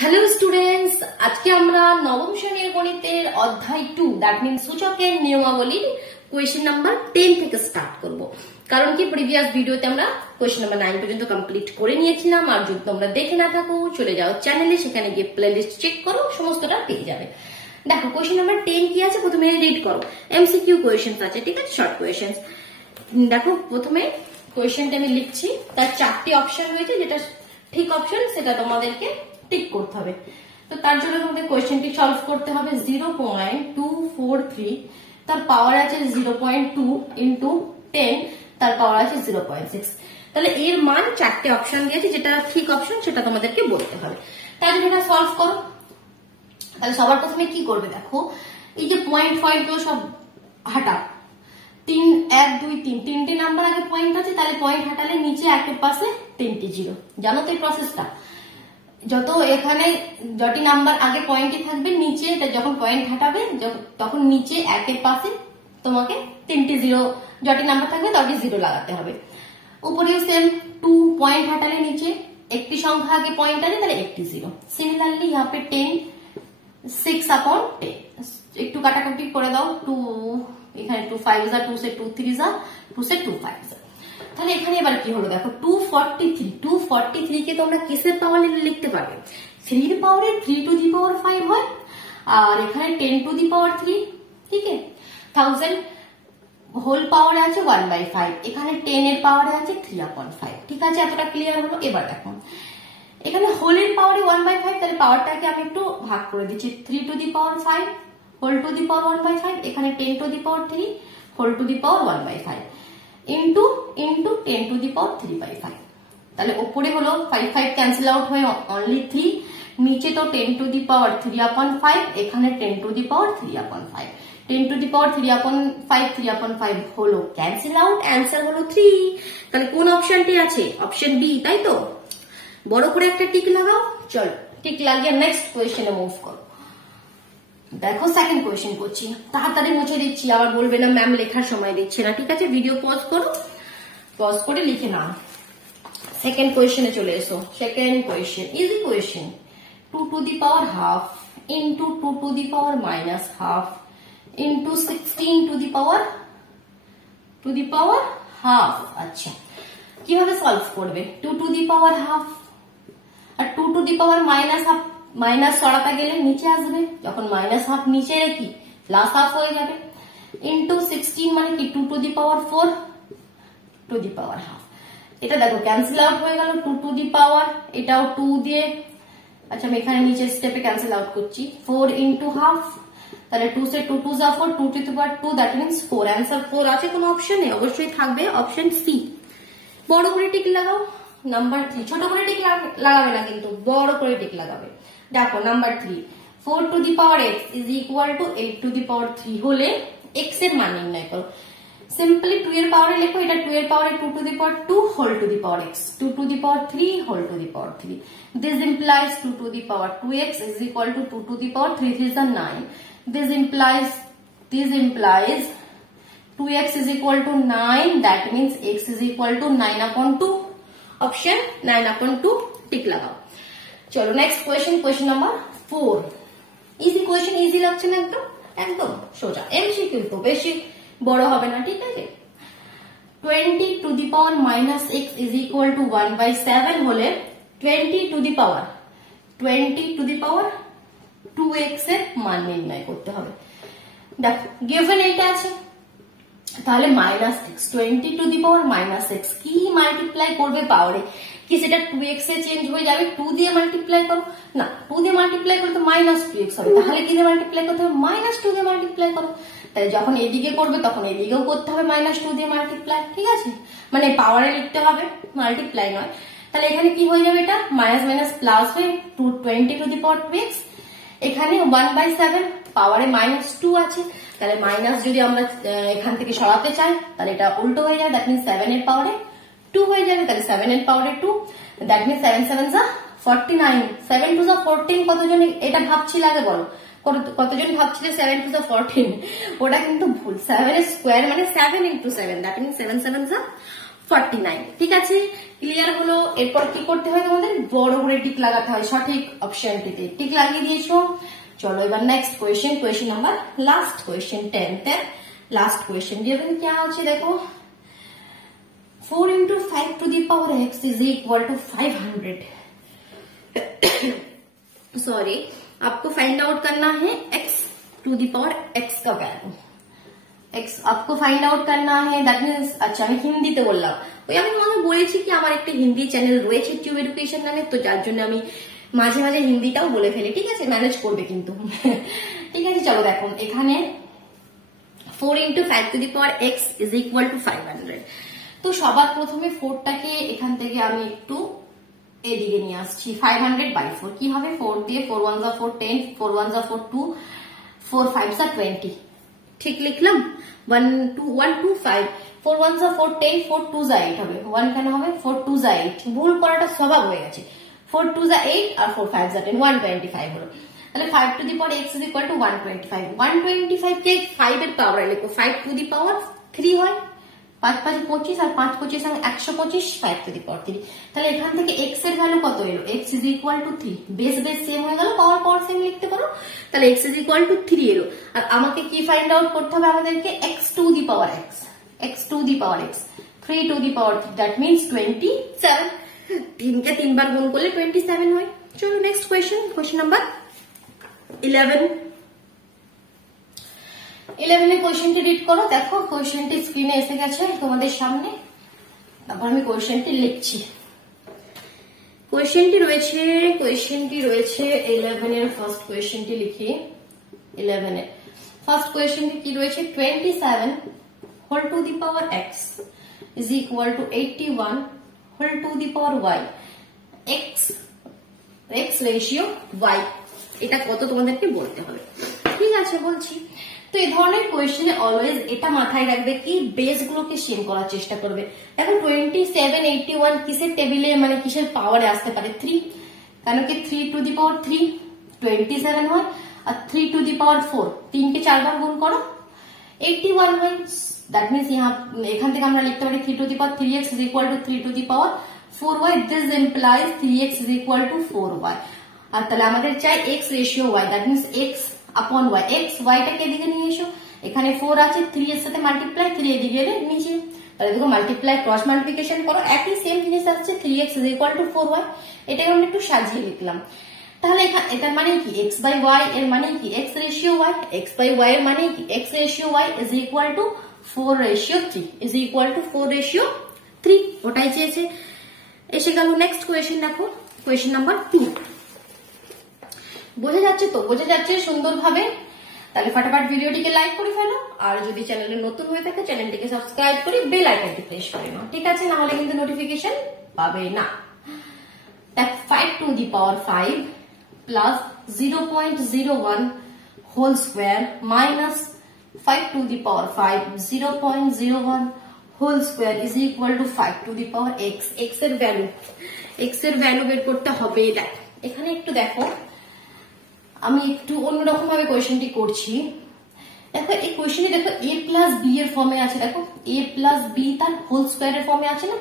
Hello students, আজকে আমরা নবম শ্রেণীর গণিতের অধ্যায় 2 দ্যাট মিন্স সূচকের নিয়মাবলীর কোয়েশ্চেন নাম্বার 10 থেকে স্টার্ট করব। কারণ কি প্রিভিয়াস ভিডিওতে আমরা কোয়েশ্চেন নাম্বার 9 পর্যন্ত কমপ্লিট করে নিয়েছিলাম। আর যদি তোমরা দেখে না থাকো চলে যাও চ্যানেলে, সেখানে গিয়ে প্লেলিস্ট চেক করো, সমস্তটা পেয়ে যাবে। দেখো কোয়েশ্চেন নাম্বার 10 কি আছে প্রথমে রিড করো। এমসিকিউ কোয়েশ্চেনস আছে, ঠিক আছে, শর্ট কোয়েশ্চেনস। দেখো প্রথমে কোয়েশ্চেনটা আমি লিখছি, তার 4টি অপশন রয়েছে, যেটা ঠিক অপশন সেটা তোমাদেরকে টিক করতে হবে। তো তার জন্য তোমাদের কোয়েশ্চেনটি সলভ করতে হবে। 0.243 তার পাওয়ার আছে 0.2 ইন্টু 10 তার পাওয়ার আছে 0.6। তাহলে এর মান 4টে অপশন দিয়েছে, যেটা ঠিক অপশন সেটা তোমাদেরকে বলতে হবে। তাই জন্য এটা সলভ করো। তাহলে সবার প্রথমে কি করবে, দেখো এই যে পয়েন্ট গুলো সব হাঁটা, 3 1 2 3 তিনটে নাম্বার আগে পয়েন্ট আছে, তাহলে পয়েন্ট হাঁটালে নিচে একের পাশে 3টি জিরো। জানো তো এই প্রসেসটা? যত এখানে যটি নাম্বার আগে পয়েন্টই থাকবে, নিচে যখন পয়েন্ট হাঁটাবে তখন নিচে একের পাশে তোমাকে 3টি জিরো, যটি নাম্বার থাকবে তটি জিরো লাগাতে হবে। উপরেও সেম, 2 পয়েন্ট হাঁটালে নিচে একটি সংখ্যা আগে পয়েন্ট আছে, তাহলে একটি জিরো। সিমিলারলি यहाँ पे 10 6/10 একটু কাটাকুটি করে দাও। 2 এখানে 2 5 যা, 2 से 2 3 যা, 2 से 2 5 যা। তাহলে এখানে এবার কি হলো, দেখো 243 কে তোমরা কিসের পাওয়ারে লিখতে পারবে? 3 এর পাওয়ারে 3 টু দি পাওয়ার 5 হয়, আর এখানে 10 টু দি পাওয়ার 3, ঠিক আছে। 1000 হোল পাওয়ারে আছে 1/5, এখানে 10 এর পাওয়ারে আছে 3/5, ঠিক আছে। এতটা ক্লিয়ার হলো। এবার দেখো এখানে হোলের পাওয়ারে 1/5, তাহলে পাওয়ারটাকে আমি একটু ভাগ করে দিচ্ছি। 3 to the power 5 whole to the power 1/5, এখানে 10 to the power 3 whole to the power 1/5 into 10 to the power 3/5। তাহলে উপরে হলো 5 5 ক্যান্সেল আউট হয়ে অনলি 3, নিচে তো 10 টু দি পাওয়ার 3/5, এখানে 10 to the power 3/5। 10 to the power 3/5 হলো ক্যান্সেল আউট, অ্যান্সার হলো 3। তাহলে কোন অপশনটি আছে? অপশন বি, তাই তো? বড় করে একটা টিক লাগাও। চলো টিক লাগিয়ে নেক্সট কোয়েশ্চেনে মুভ করো। দেখো সেকেন্ড কোয়েশ্চেন করছি, তাড়াতাড়ি মুছে দিচ্ছি, আবার বলবে না ম্যাম লেখার সময় দিচ্ছে না, ঠিক আছে। ভিডিও পজ করো, পজ করে লিখে নাও। সেকেন্ড কোয়েশ্চেনে চলে এসো। Second question, easy question. 2 to the power half into 2 to the power minus half into 16 to the power half. আচ্ছা, কিভাবে সলভ করবে? 2 টু দি পাওয়ার হাফ আর 2 to the power minus half, minus সরাতে গেলে নিচে আসবে, যখন মাইনাস হাফ নিচে রেখি প্লাস হাফ হয়ে যাবে, ইন্টু 16 মানে কি 2 to the power 4 to the power half. এটা দেখো ক্যান্সেল আউট হয়ে গেল, 2 টু দি পাওয়ার, এটাও 2 দিয়ে, আচ্ছা আমি এখানে নিচে স্টেপে ক্যান্সেল আউট করছি, 4 ইন্টু হাফ, তাহলে 2 से 2 2 যা 4, 2 to the power 2, that means 4। Answer 4 আছে কোন অপশনে? অবশ্যই থাকবে অপশন সি। বড় করে টিক লাগাও। নাম্বার 3, ছোট করে টিক লাগাবে না কিন্তু, বড় করে টিক লাগাবে। দেখো number 3, 4 to the power x is equal to 8 to the power 3 হলে x এর মান নির্ণয় করো। সিম্পলি 2 এর পাওয়ারে লেখো, এটা 2 এর পাওয়ারে 2 to the power 2 whole to the power x, 2 to the power 3 whole to the power 3। This implies 2 to the power 2x is equal to 2 to the power 3 is 9. This implies 2x is equal to 9, that means x is equal to 9/2। Option 9/2 tick লাগাও। চলো next question, question number 4। Easy question, easy লাগছে না? একদম একদম সোজা। MCQ তো বেশি বড় হবে না, ঠিক আছে। 20 two the power minus x is equal to 1/7 হলে 20 টু দি পাওয়ার 2x এর মান নির্ণয় করতে হবে। দেখো গিভেন এইটা আছে, তাহলে minus x, 20 two the power minus x কি মাল্টিপ্লাই করবে পাওয়ারে? কি সেটা 2x এ চেঞ্জ হয়ে যাবে? 2 দিয়ে মাল্টিপ্লাই করো না, 2 দিয়ে মাল্টিপ্লাই করলে তো মাইনাস 2x হবে, তাহলে কি দিয়ে মাল্টিপ্লাই করতে হবে? মাইনাস 2 দিয়ে মাল্টিপ্লাই করো। তাহলে যখন এদিকে করবে তখন এদিকেও করতে হবে মাইনাস 2 দিয়ে মাল্টিপ্লাই, ঠিক আছে। মানে পাওয়ারে লিখতে হবে, মাল্টিপ্লাই নয়। তাহলে এখানে কি হয়ে যাবে, এটা মাইনাস মাইনাস প্লাস হয়ে 20 টু দি পাওয়ার 2x, এখানে 1/7 পাওয়ারে মাইনাস 2 আছে, তাহলে মাইনাস যদি আমরা এখান থেকে সরাতে চাই তাহলে এটা উল্টো হয়ে যাবে, দ্যাট মিন্স 7 এর পাওয়ারে 2 হয়ে যাবে, তাহলে 7 এর পাওয়ারে 2, দ্যাট মিন্স 7 7 যা 49, 7 2 যা 14। কতজন এটা ভাবছিল আগে বলো? কতজন ভাবছিলে 7 2 যা 14? ওটা কিন্তু ভুল। 7 এর স্কোয়ার মানে 7 ইন্টু 7, দ্যাট মিন্স 7 7 যা 49। ঠিক আছে, ক্লিয়ার হলো। এরপর কি করতে হয় তোমাদের, বড় করে টিক লাগাতে হয় সঠিক অপশনটিতে। টিক লাগিয়ে দিয়েছো। चलो এবার next question, question number last question 10th এর লাস্ট কোয়েশ্চেন गिवन क्या আছে দেখো, 4 into 5 to the power x is equal to 500। Sorry, आपको फाइंड आउट करना है x to the power x का वैल्यू, x आपको फाइंड आउट करना है। दैट मीन्स আচ্ছা আমি হিন্দিতে বললাম, ওই আমি তোমাকে বলেছি কি আমার একটা হিন্দি চ্যানেল রয়েছে টিউব এডুকেশন নামে, তো যার জন্য আমি মাঝে মাঝে হিন্দিটাও বলে ফেলি। ঠিক আছে, ম্যানেজ করবে কিন্তু। ঠিক আছে, চলো দেখো এখানে 4 into 5 to the power x is equal to 500। তো সবার প্রথমে 4টাকে এখান থেকে আমি একটু এদিকে নিয়ে আসছি। 500/4 কি হবে, 4 দিয়ে 4 1 যা 4 10, 4 1 যা 4 2, 4 5 যা 20। ঠিক লিখলাম, 1 2 1 2 5, 4 1 যা 4 10, 4 2 যা 8 হবে। 1 কেন হবে, 4 2 যা 8, ভুল করাটা স্বভাব হয়ে গেছে। 4 2 যা 8 আর 4 5 যা 10, 125 হলো। তাহলে 5 to the power x is equal to 125। 125 কে 5 এর পাওয়ারে লিখো, 5 to the power 3 হয়, 5 5 25 আর 5 25 সঙ্গে 125, 5 to the power 3। তাহলে এখান থেকে x এর ভ্যালু কত এলো, x is equal to 3। Base base same হয়ে গেল, পাওয়ার পাওয়ার সেম লিখতে পারো। তাহলে x is equal to 3 এলো। আর আমাকে কি ফাইন্ড আউট করতে হবে, আমাদেরকে x to the power x, x to the power x, 3 to the power 3, that means 27। 3 কে 3 বার গুণ করলে 27 হয়। চলো নেক্সট কোয়েশ্চেন, কোয়েশ্চেন নাম্বার 11। 11 এর কোয়েশ্চেনটি রিড করো। দেখো কোয়েশ্চেনটি স্ক্রিনে এসে গেছে তোমাদের সামনে, তারপর আমি কোয়েশ্চেনটি লিখছি। কোয়েশ্চেনটি রয়েছে 11 এর ফার্স্ট কোয়েশ্চেনটি লিখি। 11 এর ফার্স্ট কোয়েশ্চেনটি কি রয়েছে, 27 whole to the power x is equal to 81 whole to the power y, x ratio y, এটা কত তোমাদেরকে বলতে হবে। ঠিক আছে, বলছি। তো এই ধরনের কোয়েশ্চেনে অলওয়েজ এটা মাথায় রাখবে কি বেস গুলোকে সেম করার চেষ্টা করবে। দেখো 27 81 কিসের টেবিলে মানে কিসের পাওয়ারে আসতে পারে, 3, কেন কি 3 টু দি পাওয়ার 3 27 হয়, আর 3 টু দি পাওয়ার 4 3 কে 4 বার গুণ করো 81 হয়। দ্যাট মিন্স এখান থেকে আমরা লিখতে পারি 3 to the power 3x is equal to 3 to the power 4y। This implies 3x is equal to 4y। আর তাহলে আমাদের চাই x ratio y, that means x আপন y, x y টাকে এদিকে নিয়ে এসো। এখানে 4 আছে, 3 এর সাথে মাল্টিপ্লাই, 3 এদিকে এলে নিচে, তাহলে দেখো মাল্টিপ্লাই ক্রস মাল্টিপ্লিকেশন করো, একই সেম জিনিস আসছে, 3x is equal to 4y। এটাকে আমরা একটু সাজিয়ে লিখলাম। তাহলে এটার মানে কি, x by y এর মানে কি x ratio y, x by y এর মানে কি x ratio y is equal to 4 ratio 3, is equal to 4 ratio 3, ওটাই চেয়েছে। এসে গেল নেক্সট কোয়েশ্চেন, দেখো কোয়েশ্চেন নাম্বার 2। বোঝা যাচ্ছে তো, বোঝা যাচ্ছে সুন্দরভাবে। তাহলে ফটাফট ভিডিওটিকে লাইক করে ফেলো, আর যদি চ্যানেলে নতুন হয়ে থাকে চ্যানেলটিকে সাবস্ক্রাইব করে বেল আইকনটি প্রেস করে নাও। ঠিক আছে, না হলে কিন্তু নোটিফিকেশন পাবে না। দেখ 5 to the power 5 plus 0.01 whole square minus 5 to the power 5 0.01 whole square is equal to 5 to the power x। x এর ভ্যালু বের করতে হবে। দেখ এখানে একটু দেখো, আমি একটু অন্যরকম ভাবে কোয়েশ্চেনটি করছি। দেখো এই কোয়েশ্চেনে দেখো a প্লাস b এর ফর্মে আছে, দেখো a প্লাস b তার হোল স্কোয়ারের ফর্মে আছে না,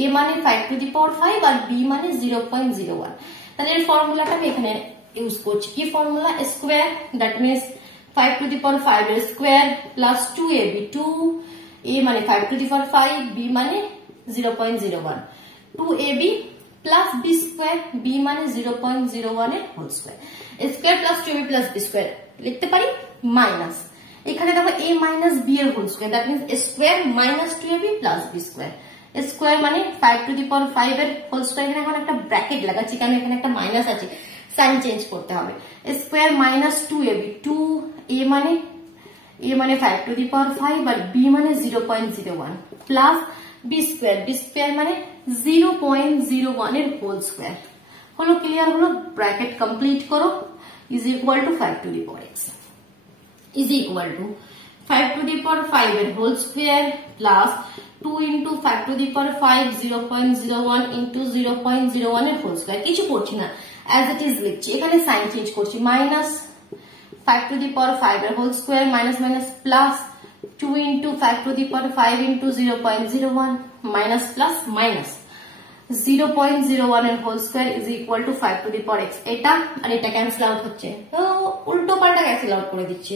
a মানে 5 to the power 5 R b মানে 0.01। তাহলে এর ফর্মুলাটা আমি এখানে ইউজ করছি। কি formula, square, that means 5 to the power 5 এর স্কোয়ার প্লাস 2ab, 2a মানে 5 টু দি পাওয়ার 5, b মানে 0.01, 2ab plus b square, b মানে 0.01 এর whole square, square plus 2ab plus b square লিখতে পারি, মাইনাস এখানে দেখো a মাইনাস b এর whole square, that means square minus 2ab plus b square. Square মানে 5 to the power 5 এর whole square, এখানে এখন একটা ব্র্যাকেট লাগাচ্ছি কারণ এখানে একটা মাইনাস আছে, সাইন চেঞ্জ করতে হবে। স্কোয়ার মাইনাস 2ab, 2a মানে 5 to the power 5 R b মানে 0.01 প্লাস b স্কোয়ার মানে 0.01 এর হোল স্কোয়ার। হলো, ক্লিয়ার হলো, ব্র্যাকেট কমপ্লিট করো, is equal to 5 to the power x is equal to 5 to the power 5 এর whole square plus 2 into 5 to the power 5 0.01 into 0.01 এর whole square. কিছু করছি না, as it is লিখছি, এখানে সাইন চেঞ্জ করছি, মাইনাস 5 to the power 5 এর whole square minus minus plus 2 into 5 to the power 5 into 0.01 minus plus minus 0.01 এর whole square is equal to 5 to the power x। এটা আর এটা cancel out হচ্ছে, তো উল্টো পাল্টা ক্যান্সেল আউট করে দিচ্ছি।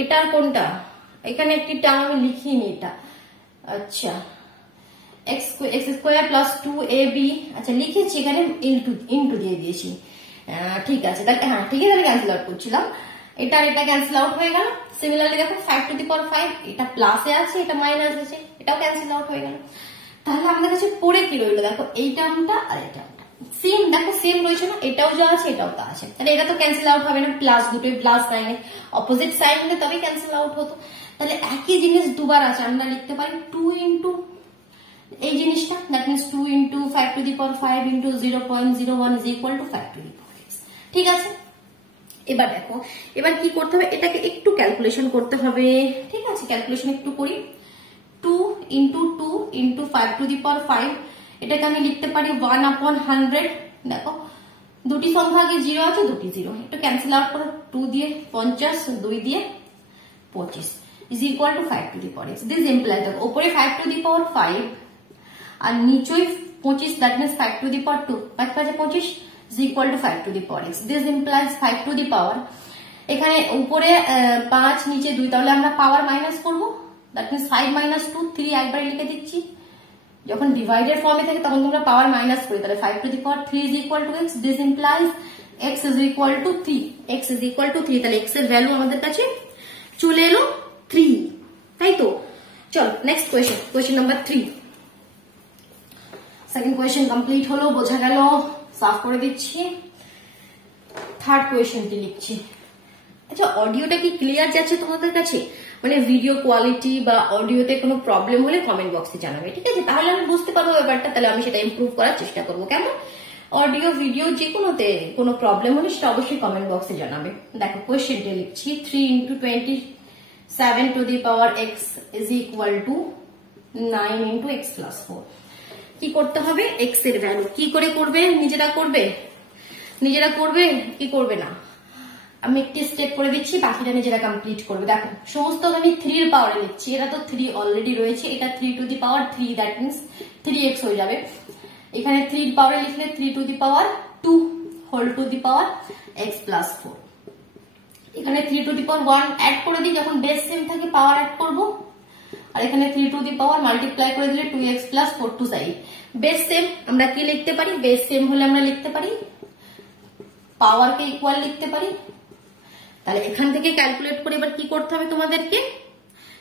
এটার কোনটা, এখানে একটি টার্ম আমি লিখিনি এটা, আচ্ছা x স্কয়ার প্লাস 2ab, আচ্ছা লিখেছি এখানে ইনটু দিয়ে দিয়েছি, ঠিক আছে তাহলে হ্যাঁ ঠিক আছে, আমি ক্যান্সেল আউট করছিলাম। এটা আর এটা ক্যান্সেল আউট হয়ে গেল। সিমিলারলি দেখো 5 টু দি পাওয়ার 5, এটা প্লাসে আছে এটা মাইনাস আছে, এটাও ক্যান্সেল আউট হয়ে গেল। তাহলে আমাদের কাছে পড়ে কি রইলো, দেখো এই টার্মটা আর এই টার্মটা সেম, দেখো সেম রয়েছে না, এটাও যা আছে এটাও তা আছে, তাহলে এটা তো ক্যান্সেল আউট হবে না, প্লাস দুটোই প্লাস সাইন অপোজিট সাইড হলে তবেই ক্যান্সেল আউট হতো। তাহলে একই জিনিস দুবার আছে, আমরা লিখতে পারি 2 ইন্টু এই জিনিসটা, that means 2 into 5 to the power 5 into 0.01 is equal to 5 to the power x। ঠিক আছে, এবার দেখো এবার কি করতে হবে, এটাকে একটু ক্যালকুলেশন করতে হবে। ঠিক আছে, ক্যালকুলেশন একটু করি। 2 into 2 into 5 to the power 5, এটাকে আমি লিখতে পারি 1/100। দেখো দুটি সংখ্যা আগে 0 আছে, দুটি 0, একটু ক্যান্সেল আউট করো, 2 দিয়ে 50, 2 দিয়ে 25 is equal to 5 to the power x। This implies, দেখো উপরে 5 টু দি পাওয়ার 5 আর নিচেই 25, that means 5 to the power 2, 5 5 25 is equal to 5 to the power x. This implies 5 to the power, এখানে উপরে 5 নিচে 2, তাহলে আমরা পাওয়ার মাইনাস করব, that means 5 minus 2, 3 একবারে লিখে দিচ্ছি। যখন ডিভাইডেড ফর্মে থাকে তখন তোমরা পাওয়ার মাইনাস করি, তাহলে 5 to the power 3 is equal to x. This implies x is equal to 3, x is equal to 3, তাহলে x এর ভ্যালু আমাদের কাছে চলে এলো 3, তাই তো। চলো next question, question number 3। Second question complete হলো, বোঝা গেল, সাফ করে দিচ্ছি। থার্ড কোয়েশ্চেনটি লিখছি। আচ্ছা অডিওটা কি ক্লিয়ার যাচ্ছে তোমাদের কাছে, মানে ভিডিও কোয়ালিটি বা অডিওতে কোনো প্রবলেম হলে কমেন্ট বক্সে জানাবে, ঠিক আছে, তাহলে আমি বুঝতে পারবো ব্যাপারটা, তাহলে আমি সেটা ইমপ্রুভ করার চেষ্টা করবো। কেমন অডিও ভিডিও যে কোনোতে কোনো প্রবলেম হলে সেটা অবশ্যই কমেন্ট বক্সে জানাবে। দেখো কোয়েশ্চেনটি লিখছি, 3 into 27 to the power x is equal to 9 into x plus 4। কি করতে হবে, x এর ভ্যালু কি করে করবে, নিজেরা করবে কি করবে না, আমি একটি স্টেপ করে দিচ্ছি, বাকিটা নিজেরা কমপ্লিট করবে। দেখো সমস্ত আমি 3 এর পাওয়ারে লিখছি, এটা তো 3 অলরেডি রয়েছে, এটা 3 to the power 3, that means 3x হয়ে যাবে। এখানে 3 এর পাওয়ারে লিখলে 3 to the power 2 whole to the power x plus 4। এখানে 3 টু দি পাওয়ার 1 অ্যাড করে দিই, যখন বেস সেম থাকে পাওয়ার অ্যাড করব, আর এখানে 3 টু দি পাওয়ার মাল্টিপ্লাই করে দিলে 2x plus 4 two side. Base same আমরা কি লিখতে পারি, বেস সেম হলে আমরা লিখতে পারি পাওয়ারকে ইকুয়াল লিখতে পারি। তাহলে এখান থেকে ক্যালকুলেট করে এবার কি করতে হবে, তোমাদেরকে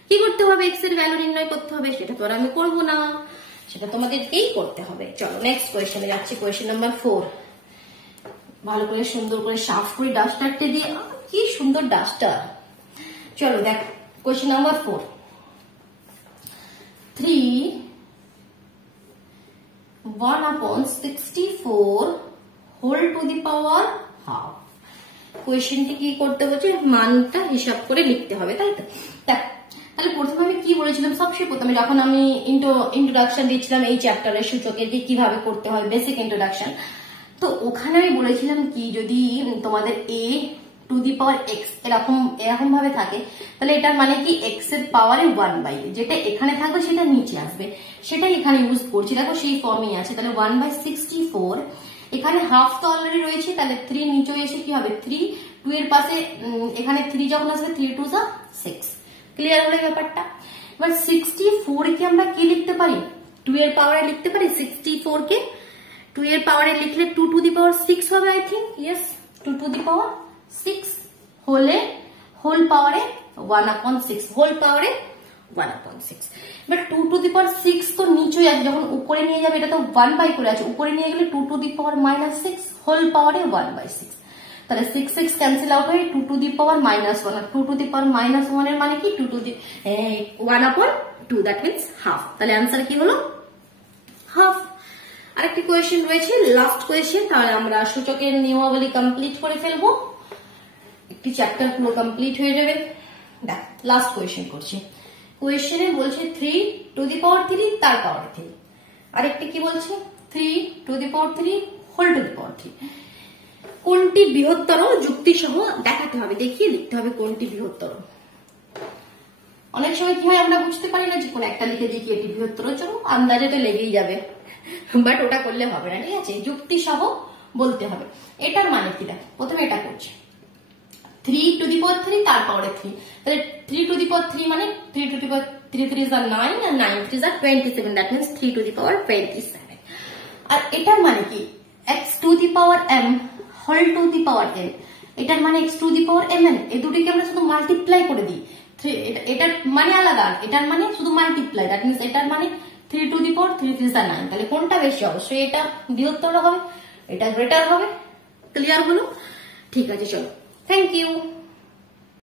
কি করতে হবে, x এর ভ্যালু নির্ণয় করতে হবে। সেটা তো আর আমি করবো না, সেটা তোমাদেরকেই করতে হবে। চলো নেক্সট কোয়েশ্চেনে যাচ্ছি, কোয়েশ্চেন নাম্বার 4। ভালো করে সুন্দর করে সাফ করে ডাস্টারটা দিয়ে, কি সুন্দর ডাস্টার। চলো দেখ question number 4, 3 1/64 whole to the power half. কোয়েশ্চেনটি কি করতে হচ্ছে, মানটা হিসাব করে লিখতে হবে, তাই তো। তাহলে প্রথমে আমি কি বলেছিলাম, সবচেয়ে প্রথমে যখন আমি ইন্ট্রোডাকশন দিয়েছিলাম এই চ্যাপ্টারের সূচকের কিভাবে করতে হয়, বেসিক ইন্ট্রোডাকশন, তো ওখানে আমি বলেছিলাম কি, যদি তোমাদের a two the power x এরকম ভাবে থাকে, তাহলে এটার মানে কি x এর পাওয়ারে 1/, যেটা এখানে থাকবে সেটা নিচে আসবে, সেটাই এখানে ইউজ করছি। দেখো সেই ফর্মই আছে, তাহলে 1/64, এখানে হাফ তো অলরেডি রয়েছে, তাহলে 3 নিচে এসে কি হবে 3, 2 এর পাশে এখানে 3 যখন আসবে 3 2 6। ক্লিয়ার হলো ব্যাপারটা। এবার 64 কে আমরা কি লিখতে পারি, 2 এর পাওয়ারে লিখতে পারি। 64 কে 2 এর পাওয়ারে লিখলে 2 টু দি পাওয়ার 6 হবে, I think, yes 2 to the power 6 হলে হোল পাওয়ারে 1/6, হোল পাওয়ারে 1/6। এবার 2 টু দি পাওয়ার 6 তো নিচেই আছে, যখন উপরে নিয়ে যাবে এটা তো 1/, করে আছে, উপরে নিয়ে গেলে 2 টু দি পাওয়ার -6 হোল পাওয়ারে 1/6। তাহলে 6 6 ক্যান্সেল আউট হয়ে 2 to the power -1, R 2 to the পাওয়ার -1 এর মানে কি 2 to the 1/2, that means half. তাহলে आंसर কি হলো হাফ। আরেকটি কোয়েশ্চেন রয়েছে, লাস্ট কোয়েশ্চেন, তাহলে আমরা সূচকের নিয়মাবলী কমপ্লিট করে ফেলবো, একটি চ্যাপ্টার পুরো কমপ্লিট হয়ে যাবে। দেখ লাস্ট কোয়েশ্চেন করছি, কোয়েশ্চেনে বলছে 3 টু দি পাওয়ার 3 তার পাওয়ার 3, আরেকটি কি বলছে 3 to the power 3 whole to the power 3। কোনটি বৃহত্তর যুক্তি সহ দেখাতে হবে, দেখিয়ে লিখতে হবে কোনটি বৃহত্তর। অনেক সময় কি হয় আমরা বুঝতে পারি না যে কোন একটা লিখে দিই কি এটি বৃহত্তর, চলো আন্দাজে তো লেগেই যাবে, বাট ওটা করলে হবে না, ঠিক আছে, যুক্তি সহ বলতে হবে। এটার মানে কি দেখো, প্রথমে এটা করছি 3 টু দি পাওয়ার 3 তার পাওয়ারে 3, তাহলে 3 টু দি পাওয়ার 3 মানে 3 to the power 3 3 is 9 and 9 3 is 27, that means 3 to the power 27। আর এটার মানে কি x to the power m whole to the power n, এটার মানে x to the power mn, এই দুটিকে আমরা শুধু মাল্টিপ্লাই করে দিই, এটার মানে আলাদা, এটার মানে শুধু মাল্টিপ্লাই, দ্যাট মিন্স এটার মানে 3 টু দি পাওয়ার 3 3 is 9, তাহলে কোনটা বেশি? অবশ্যই এটা বৃহত্তর হবে, এটা গ্রেটার হবে। ক্লিয়ার হলো? ঠিক আছে, চলো, থ্যাংক ইউ।